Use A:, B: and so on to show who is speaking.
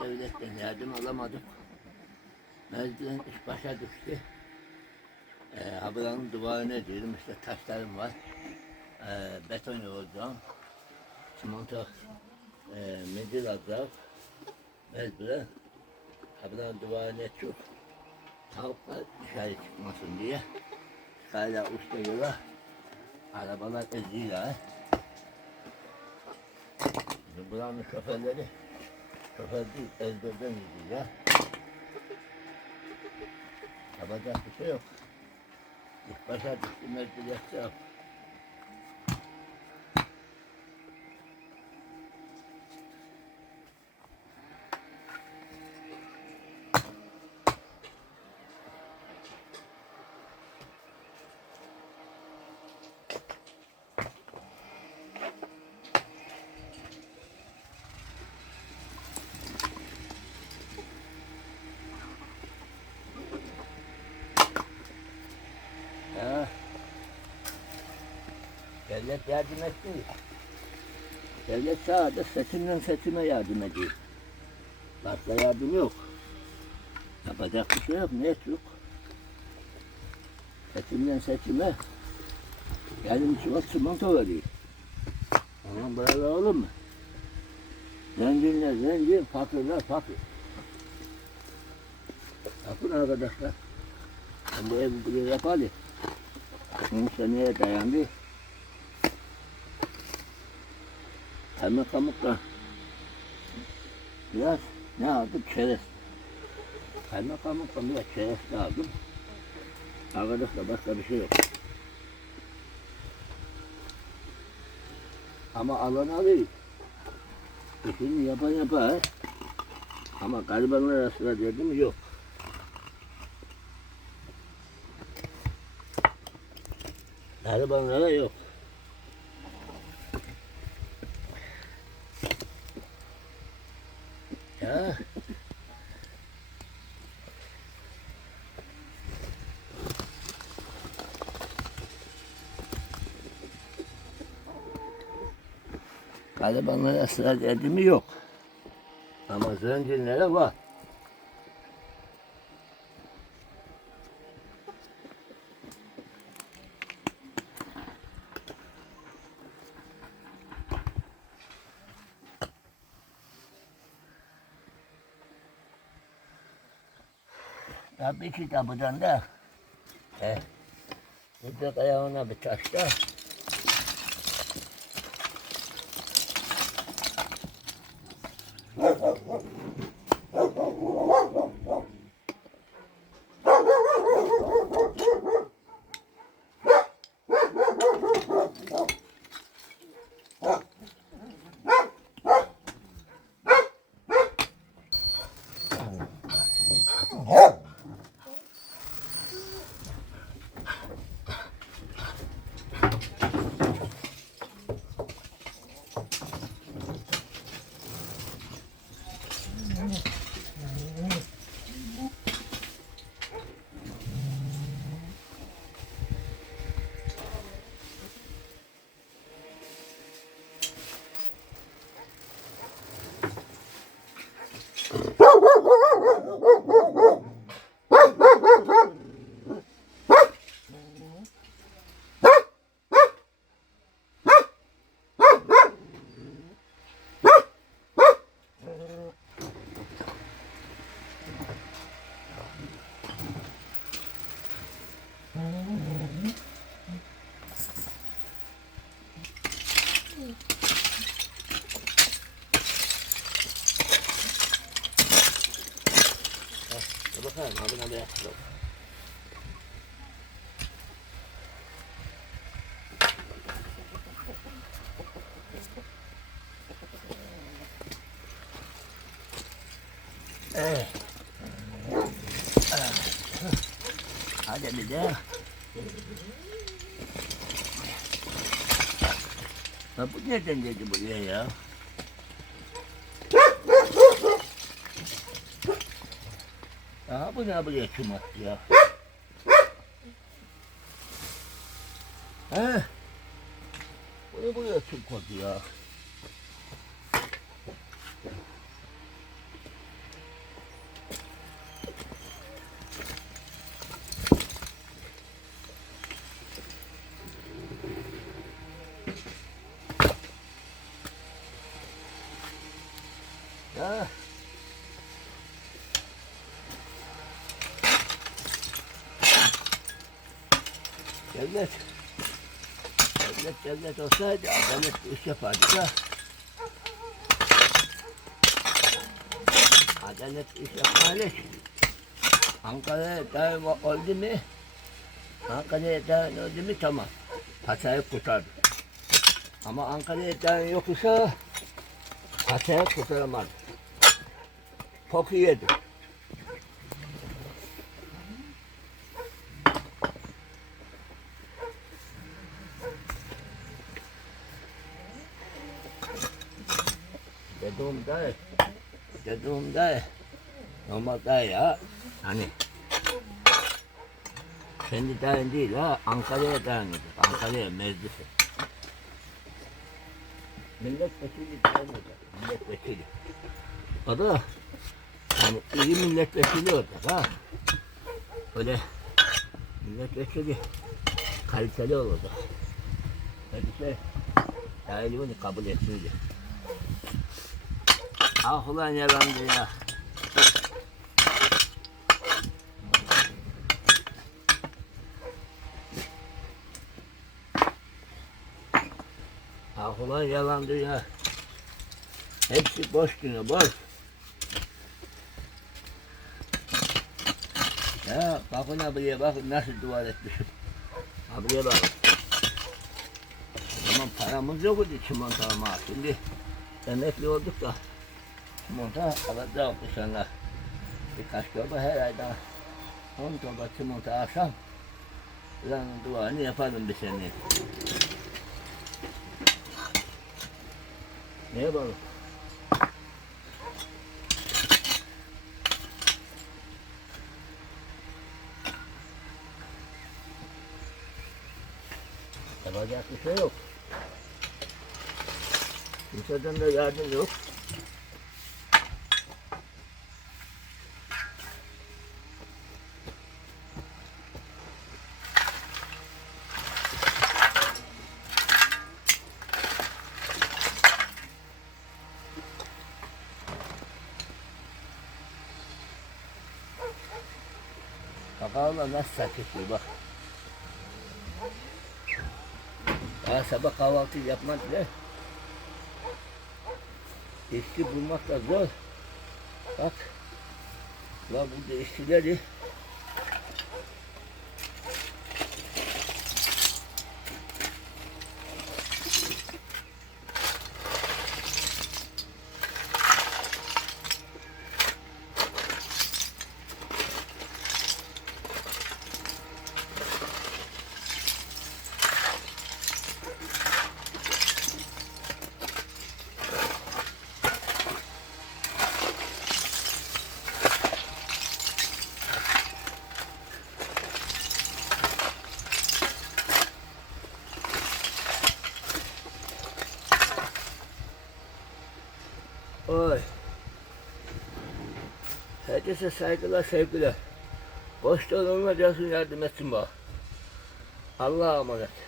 A: devletten yardım alamadık. Mecburen iş başa düştü. Ee, haberanın duvarına diyorum işte taşlarım var. Ee, beton yoğuracağım. Çimento e, mendil alacağım. Mecburen haberanın duvarına çok. Tavuklar dışarı çıkmasın diye. Hala usta yola arabalar eziyorlar. Buranın şoförleri şoför değil ezberden gidiyor. Yapacak bir şey yok. İlk başa düştü mecbur yapacağım. Ha. Devlet yardım etti. Devlet sadece seçimden seçime yardım ediyor. Başka yardım yok. Yapacak bir şey yok, ne yok. Seçimden seçime yardım çuval çimento veriyor. Onun böyle olur mu? Zenginler zengin, fakirler fakir. Yapın arkadaşlar. Ben bu evi buraya yapalım. 10 seneye dayandı. Hemen kamukla biraz ne aldım? Çerez. Hemen kamukla biraz çerez aldım. Arkadaşlar başka bir şey yok. Ama alan alıyor. İşini yapan yapar. Ama garibanlar arasında dedim yok. Garibanlara yok. Ya. Garibanlara ısrar edimi yok. Ama zenginlere var. Tabii ki kapıdan da eh, Burada ayağına bir taş da แล้วก็ข้างเขาเป็นอะไรจบเออหาเด็ดเด็ดเด้อมาปุ๊บเนี่ยเด็ดเด็ดจะบุญเลยเหรอ 아버지 아버지 주먹이야. 뭐, 에, 왜보야 주먹이야. 야. Devlet, devlet devlet olsaydı adalet iş yapardı da adalet iş yapmalı. Ankara'ya daim oldu mu? Ankara'ya daim oldu mu tamam. Paçayı kurtardı. Ama Ankara'ya daim yok ise paçayı kurtaramaz. Poku Dediğimde, dediğimde normalde ya hani kendi dayın değil ha Ankara'ya dayanıyor. Ankara'ya meclisi. Milletvekili dayanıyor. Milletvekili. O da hani iyi milletvekili olacak ha. Öyle milletvekili kaliteli olacak. Hadi şey dahil bunu kabul etmeyecek. Ah ulan yalandı ya. Ah ulan yalandı ya. Hepsi boş günü boş. Ya bakın abiye bakın nasıl duvar etmişim. Abiye bakın. O zaman paramız yok idi çimento ama şimdi emekli olduk da çimento bu sene. Birkaç torba her ayda 10 torba çimento alsam buranın duvarını yaparım bir sene. Ne yapalım? Yapacak bir şey yok. Kimseden de yardım yok. Kakaola nasıl sakışıyor bak. Daha sabah kahvaltı yapmadılar. İşçi bulmak da zor. Bak. La burada işçileri Oy. Herkese saygılar sevgiler. Boş olmayacaksın yardım etsin bana. Allah'a emanet.